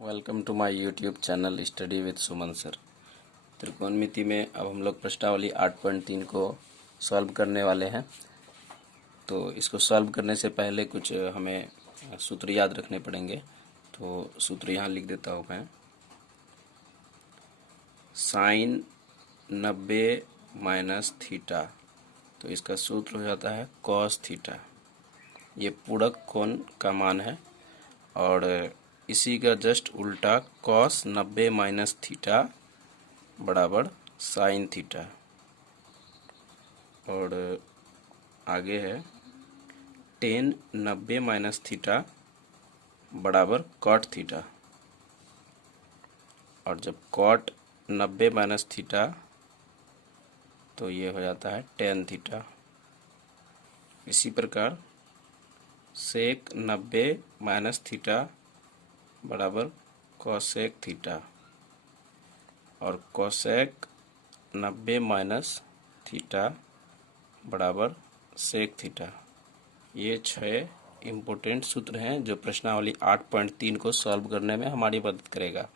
Welcome to my YouTube channel study with Suman sir. त्रिकोणमिति में अब हम लोग प्रश्नावली 8.3 को सॉल्व करने वाले हैं। तो इसको सॉल्व करने से पहले कुछ हमें सूत्र याद रखने पड़ेंगे। तो सूत्र यहाँ लिख देता हूँ मैं। साइन 90 माइनस थीटा, तो इसका सूत्र हो जाता है कॉस थीटा। ये पूरक कोण का मान है और इसी का जस्ट उल्टा कॉस 90 माइनस थीटा बराबर साइन थीटा। और आगे है टेन 90 माइनस थीटा बराबर कॉट थीटा। और जब कॉट 90 माइनस थीटा तो ये हो जाता है टेन थीटा। इसी प्रकार सेक 90 माइनस थीटा बराबर कोसेक थीटा और कोसेक 90 माइनस थीटा बराबर सेक थीटा। ये 6 इम्पोर्टेंट सूत्र हैं जो प्रश्नावली 8.3 को सॉल्व करने में हमारी मदद करेगा।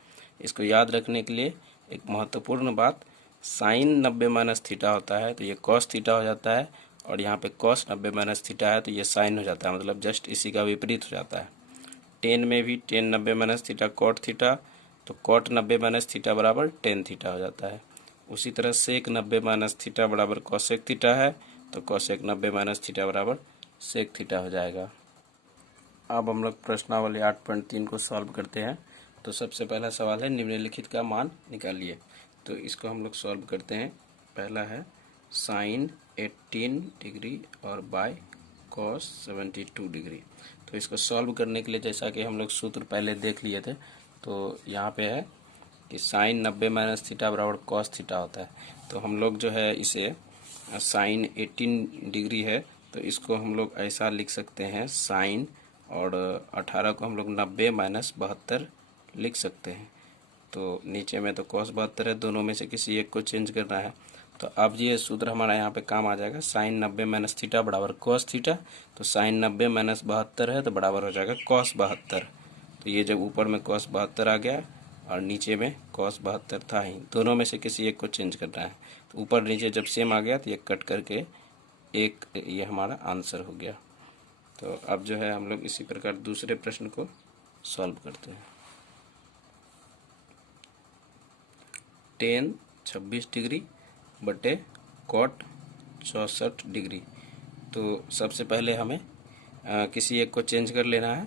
इसको याद रखने के लिए एक महत्वपूर्ण बात, साइन 90 माइनस थीटा होता है तो ये कॉस थीटा हो जाता है और यहाँ पे कॉस 90 माइनस थीटा है तो ये साइन हो जाता है, मतलब जस्ट इसी का विपरीत हो जाता है। टेन में भी tan 90 minus theta cot theta, तो कॉट 90 माइनस थीटा बराबर टेन थीटा हो जाता है। उसी तरह सेक 90 माइनस थीटा बराबर कॉसेक थीटा है तो कॉसेक 90 माइनस थीटा बराबर सेक थीटा हो जाएगा। अब हम लोग प्रश्नावली 8.3 को सॉल्व करते हैं। तो सबसे पहला सवाल है निम्नलिखित का मान निकालिए। तो इसको हम लोग सॉल्व करते हैं। पहला है साइन 18 डिग्री और बाय कॉस 72 डिग्री। तो इसको सॉल्व करने के लिए जैसा कि हम लोग सूत्र पहले देख लिए थे, तो यहाँ पे है कि साइन 90 माइनस थीटा बराबर कॉस थीटा होता है। तो हम लोग जो है इसे साइन 18 डिग्री है तो इसको हम लोग ऐसा लिख सकते हैं साइन, और 18 को हम लोग 90 माइनस 72 लिख सकते हैं। तो नीचे में तो कॉस 72 है, दोनों में से किसी एक को चेंज करना है। तो अब ये सूत्र हमारा यहाँ पे काम आ जाएगा। साइन 90 माइनस थीटा बराबर कॉस थीटा, तो साइन 90 माइनस 72 है तो बराबर हो जाएगा कॉस 72। तो ये जब ऊपर में कॉस 72 आ गया और नीचे में कॉस 72 था ही, दोनों में से किसी एक को चेंज करना है। तो ऊपर नीचे जब सेम आ गया तो ये कट करके एक ये हमारा आंसर हो गया। तो अब जो है हम लोग इसी प्रकार दूसरे प्रश्न को सॉल्व करते हैं। टेन 26 डिग्री बटे कॉट 64 डिग्री। तो सबसे पहले हमें किसी एक को चेंज कर लेना है।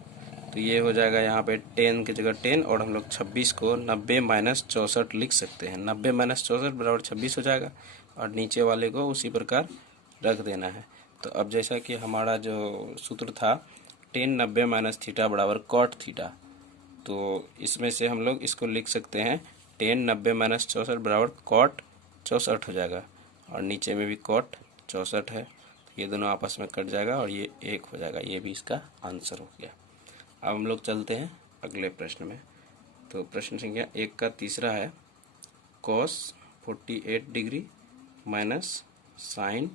तो ये हो जाएगा यहाँ पे 10 की जगह 10 और हम लोग 26 को 90 माइनस 64 लिख सकते हैं। 90 माइनस 64 बराबर 26 हो जाएगा और नीचे वाले को उसी प्रकार रख देना है। तो अब जैसा कि हमारा जो सूत्र था 10 90 माइनस थीटा बराबर कॉट थीटा, तो इसमें से हम लोग इसको लिख सकते हैं 10 90 माइनस 64 बराबर कॉट 64 हो जाएगा और नीचे में भी कॉट 64 है। तो ये दोनों आपस में कट जाएगा और ये एक हो जाएगा। ये भी इसका आंसर हो गया। अब हम लोग चलते हैं अगले प्रश्न में। तो प्रश्न संख्या 1 का तीसरा है cos 48 degree minus sine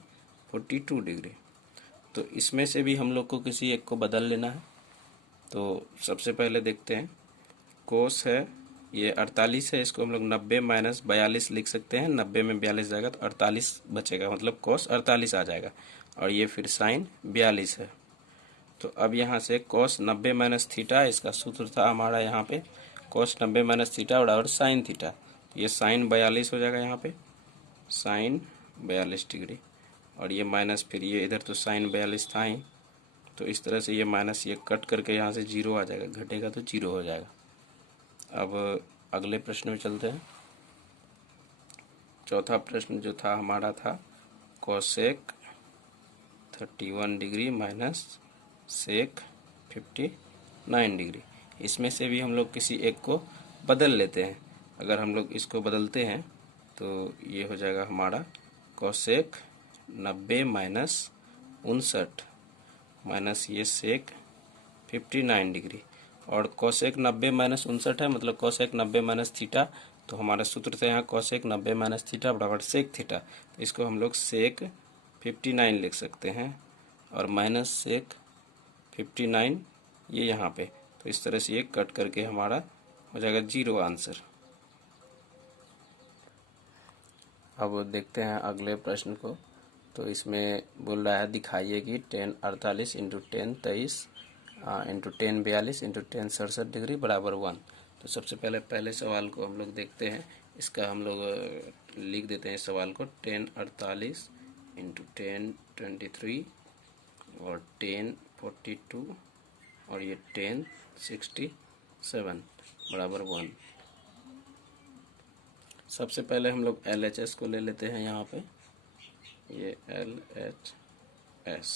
42 degree. तो इसमें से भी हम लोग को किसी एक को बदल लेना है। तो सबसे पहले देखते हैं, कोस है ये 48 है, इसको हम लोग 90 माइनस 42 लिख सकते हैं। 90 में 42 जाएगा तो 48 बचेगा, मतलब कोस 48 आ जाएगा। और ये फिर साइन 42 है। तो अब यहाँ से कोस 90 माइनस थीटा, इसका सूत्र था हमारा यहाँ पे कोस 90 माइनस थीटा बराबर साइन थीटा। ये साइन 42 हो जाएगा यहाँ पे, साइन 42 डिग्री। और ये माइनस फिर ये इधर तो साइन 42 था ही, तो इस तरह से ये माइनस ये कट करके यहाँ से जीरो आ जाएगा, घटेगा तो जीरो हो जाएगा। अब अगले प्रश्न में चलते हैं। चौथा प्रश्न जो था हमारा था cosec 31 degree minus sec 59 degree. इसमें से भी हम लोग किसी एक को बदल लेते हैं। अगर हम लोग इसको बदलते हैं तो ये हो जाएगा हमारा कोसेक 90 माइनस 59 माइनस ये सेक 59 डिग्री। और कोसेक 90 माइनस 59 है, मतलब कोसेक 90 माइनस थीटा। तो हमारा सूत्र था यहाँ कोसेक 90 माइनस थीटा बराबर सेक थीटा। तो इसको हम लोग सेक 59 लिख सकते हैं और माइनस सेक 59 ये यहाँ पे। तो इस तरह से ये कट करके हमारा हो जाएगा 0 आंसर। अब देखते हैं अगले प्रश्न को। तो इसमें बोल रहा है दिखाइए कि 10 48 इंटू 10 23 इंटू 10 42 इंटू 10 67 डिग्री बराबर 1। तो सबसे पहले सवाल को हम लोग देखते हैं। इसका हम लोग लिख देते हैं सवाल को। 10 48 इंटू 10 23 और 10 42 और ये 10 67 बराबर 1। सबसे पहले हम लोग LHS को ले लेते हैं यहाँ पे। ये LHS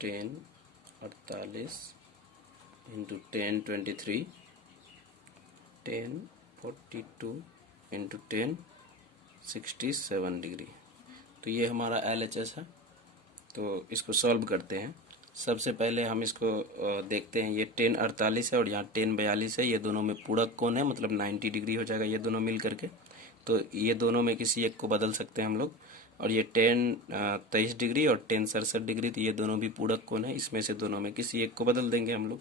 10 48 इंटू 10 23 10 42 इंटू 10 67 डिग्री। तो ये हमारा LHS है। तो इसको सॉल्व करते हैं। सबसे पहले हम इसको देखते हैं। ये 10 48 है और यहाँ 10 42 है। ये दोनों में पूरक कोण है, मतलब 90 डिग्री हो जाएगा ये दोनों मिल करके। तो ये दोनों में किसी एक को बदल सकते हैं हम लोग। और ये 10 23 डिग्री और 10 67 डिग्री, तो ये दोनों भी पूरक कोण है। इसमें से दोनों में किसी एक को बदल देंगे हम लोग।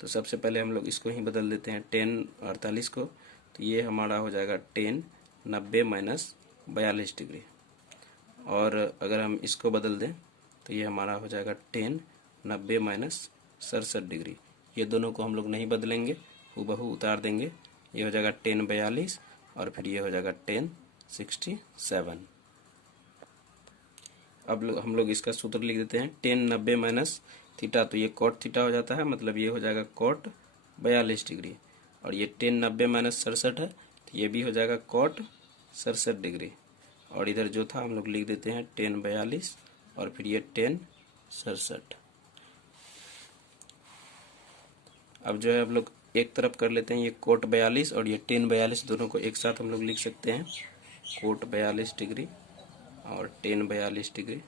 तो सबसे पहले हम लोग इसको ही बदल देते हैं, 10 48 को। तो ये हमारा हो जाएगा 10 90 माइनस 42 डिग्री। और अगर हम इसको बदल दें तो ये हमारा हो जाएगा 10 90 माइनस 67 डिग्री। ये दोनों को हम लोग नहीं बदलेंगे, हूबहू उतार देंगे। ये हो जाएगा 10 42 और फिर ये हो जाएगा 10 67। अब हम लोग इसका सूत्र लिख देते हैं। 10 90 माइनस थीटा, तो ये कॉट थीटा हो जाता है, मतलब ये हो जाएगा कॉट 42 डिग्री। और ये 10 90 माइनस 67 है, तो ये भी हो जाएगा कॉट 67 डिग्री। और इधर जो था हम लोग लिख देते हैं 10 42 और फिर ये 10 67। अब जो है हम लोग एक तरफ कर लेते हैं, ये कोट 42 और ये 10 42 दोनों को एक साथ हम लोग लिख सकते हैं। कोट 42 डिग्री और 10 42 डिग्री।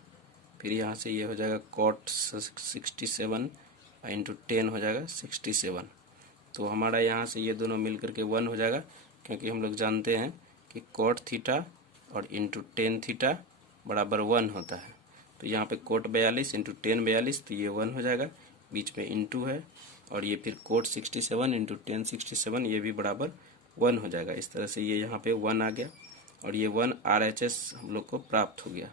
फिर यहाँ से ये हो जाएगा कॉट 67 इंटू 10 हो जाएगा 67। तो हमारा यहाँ से ये दोनों मिल करके 1 हो जाएगा, क्योंकि हम लोग जानते हैं कि कॉट थीटा और इंटू 10 थीटा बराबर 1 होता है। तो यहाँ पे कोट 42 इंटू 10 42, तो ये 1 हो जाएगा, बीच में इंटू है। और ये फिर कोट 67 इंटू 10 67, ये भी बराबर 1 हो जाएगा। इस तरह से ये यहाँ पे 1 आ गया और ये 1 RHS हम लोग को प्राप्त हो गया।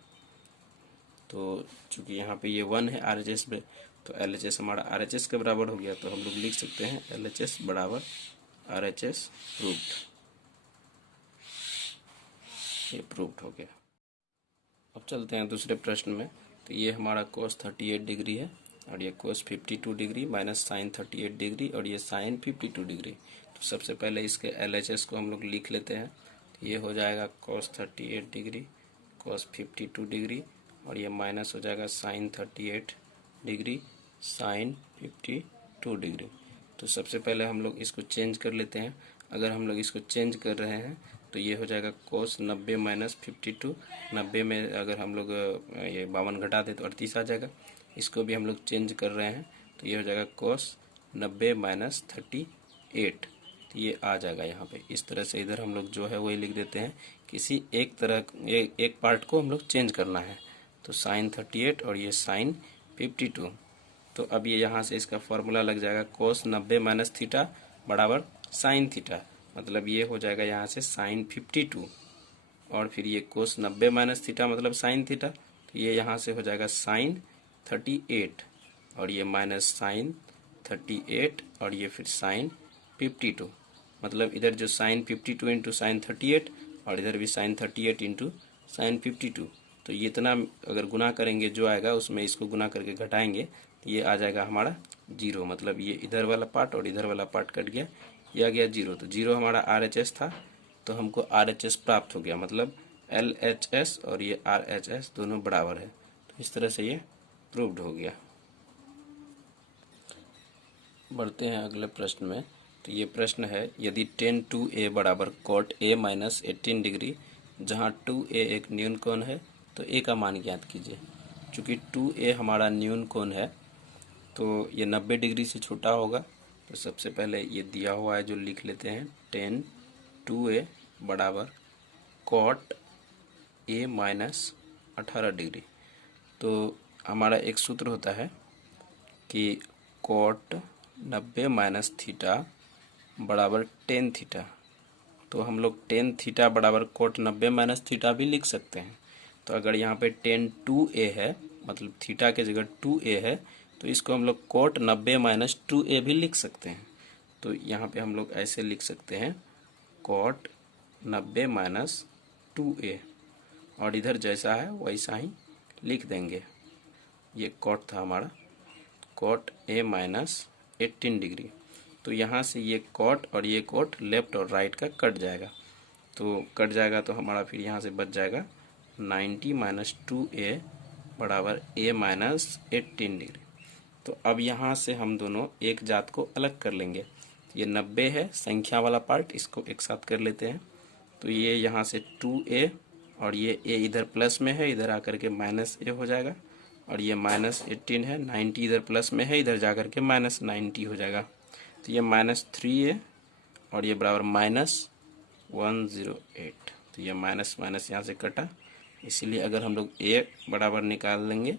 तो चूंकि यहाँ पे ये 1 है RHS पे, तो LHS हमारा RHS के बराबर हो गया। तो हम लोग लिख सकते हैं LHS बराबर RHS प्रूव्ड। ये प्रूव्ड हो गया। अब चलते हैं दूसरे प्रश्न में। तो ये हमारा कोस 38 डिग्री है और ये कोस 52 डिग्री माइनस साइन 38 डिग्री और ये साइन 52 डिग्री। तो सबसे पहले इसके LHS को हम लोग लिख लेते हैं। तो ये हो जाएगा कोस 38 डिग्री कोस 52 डिग्री और ये माइनस हो जाएगा साइन 38 डिग्री साइन 52 डिग्री। तो सबसे पहले हम लोग इसको चेंज कर लेते हैं। अगर हम लोग इसको चेंज कर रहे हैं तो ये हो जाएगा कोस 90 माइनस 52। 90 में अगर हम लोग ये 52 घटा दे तो 38 आ जाएगा। इसको भी हम लोग चेंज कर रहे हैं, तो ये हो जाएगा कोस 90 माइनस 38। तो ये आ जाएगा यहाँ पे। इस तरह से इधर हम लोग जो है वही लिख देते हैं। किसी एक तरह एक पार्ट को हम लोग चेंज करना है। तो साइन 38 और ये साइन 52। तो अब ये यहाँ से इसका फॉर्मूला लग जाएगा कोस 90 माइनस थीटा बराबर साइन थीटा, मतलब ये हो जाएगा यहाँ से साइन 52 और फिर ये कोस 90 माइनस थीटा मतलब साइन थीटा। तो ये यहाँ से हो जाएगा साइन 38 और ये माइनस साइन 38 और ये फिर साइन 52, मतलब इधर जो साइन 52 इंटू साइन 38 और इधर भी साइन 38 इंटू साइन 52। तो ये इतना अगर गुना करेंगे जो आएगा उसमें इसको गुना करके घटाएंगे तो ये आ जाएगा हमारा 0, मतलब ये इधर वाला पार्ट और इधर वाला पार्ट कट गया, ये आ गया 0। तो 0 हमारा RHS था, तो हमको RHS प्राप्त हो गया, मतलब LHS और ये RHS दोनों बराबर है। तो इस तरह से ये प्रूव्ड हो गया। बढ़ते हैं अगले प्रश्न में। तो ये प्रश्न है, यदि tan 2a बराबर cot a माइनस 18 डिग्री, जहाँ 2a एक न्यून कोण है, तो a का मान ज्ञात कीजिए। चूँकि 2a हमारा न्यून कोण है तो ये 90 डिग्री से छोटा होगा। तो सबसे पहले ये दिया हुआ है जो लिख लेते हैं, tan 2a बराबर cot a माइनस 18 डिग्री। तो हमारा एक सूत्र होता है कि cot 90 माइनस थीटा बराबर टेन थीटा। तो हम लोग टेन थीटा बराबर कोट 90 माइनस थीटा भी लिख सकते हैं। तो अगर यहाँ पे टेन 2a है, मतलब थीटा के जगह 2a है, तो इसको हम लोग कोट 90 माइनस 2a भी लिख सकते हैं। तो यहाँ पे हम लोग ऐसे लिख सकते हैं कोट 90 माइनस 2a, और इधर जैसा है वैसा ही लिख देंगे। ये कोट था हमारा, कोट a माइनस 18 डिग्री। तो यहाँ से ये कोट और ये कोट लेफ्ट और राइट का कट जाएगा, तो कट जाएगा तो हमारा फिर यहाँ से बच जाएगा 90 माइनस 2a बराबर a माइनस 18 डिग्री। तो अब यहाँ से हम दोनों एक जात को अलग कर लेंगे। ये 90 है संख्या वाला पार्ट, इसको एक साथ कर लेते हैं। तो ये यहाँ से 2a और ये a इधर प्लस में है, इधर आकर के माइनस a हो जाएगा, और ये माइनस 18 है, 90 इधर प्लस में है, इधर जाकर के माइनस 90 हो जाएगा। तो ये माइनस 3a और ये बराबर माइनस 108। तो ये माइनस माइनस यहाँ से कटा, इसीलिए अगर हम लोग a बराबर निकाल लेंगे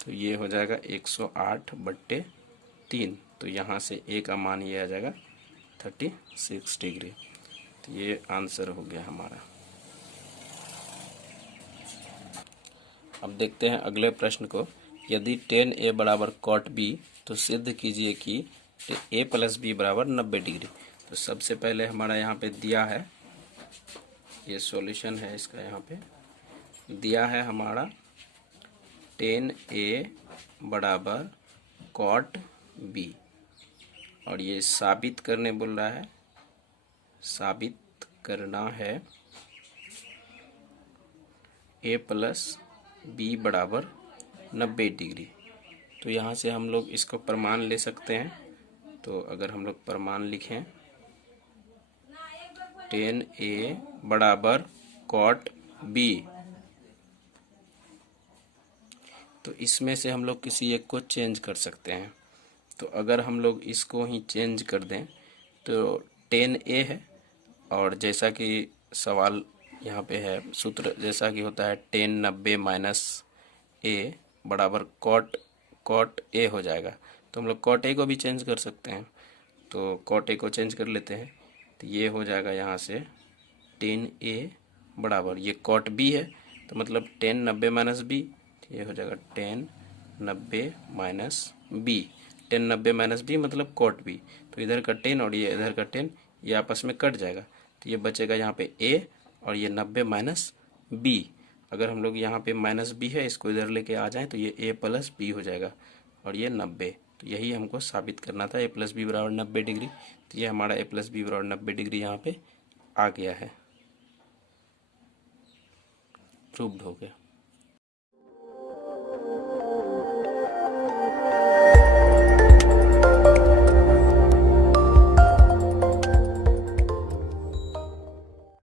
तो ये हो जाएगा 108/3। तो यहाँ से a का मान ये आ जाएगा 36 डिग्री। तो ये आंसर हो गया हमारा। अब देखते हैं अगले प्रश्न को। यदि टेन a बराबर कॉट b तो सिद्ध कीजिए कि a प्लस बी बराबर 90 डिग्री। तो सबसे पहले हमारा यहाँ पे दिया है, ये सॉल्यूशन है इसका, यहाँ पे दिया है हमारा टेन a बराबर कॉट b, और ये साबित करने बोल रहा है, साबित करना है a प्लस बी बराबर 90 डिग्री। तो यहाँ से हम लोग इसको प्रमाण ले सकते हैं। तो अगर हम लोग प्रमाण लिखें, टेन a बराबर कॉट b, तो इसमें से हम लोग किसी एक को चेंज कर सकते हैं। तो अगर हम लोग इसको ही चेंज कर दें तो टेन a है, और जैसा कि सवाल यहाँ पे है, सूत्र जैसा कि होता है टेन 90 माइनस a बराबर कॉट a हो जाएगा। तो हम लोग कॉट a को भी चेंज कर सकते हैं। तो कॉट a को चेंज कर लेते हैं, तो ये हो जाएगा यहाँ से टेन a बराबर, ये कॉट b है तो मतलब टेन 90 माइनस b, ये हो जाएगा ten 90 minus b। Ten 90 minus b मतलब कॉट b। तो इधर का 10 और ये इधर का 10 ये आपस में कट जाएगा, तो ये बचेगा यहाँ पे a और ये 90 माइनस b। अगर हम लोग यहाँ पे माइनस b है, इसको इधर लेके आ जाएं तो ये a प्लस b हो जाएगा, और ये 90। तो यही हमको साबित करना था, a प्लस बी बराबर 90 डिग्री। तो ये हमारा a प्लस बी बराबर 90 डिग्री यहाँ पे आ गया है, प्रूव्ड हो गया।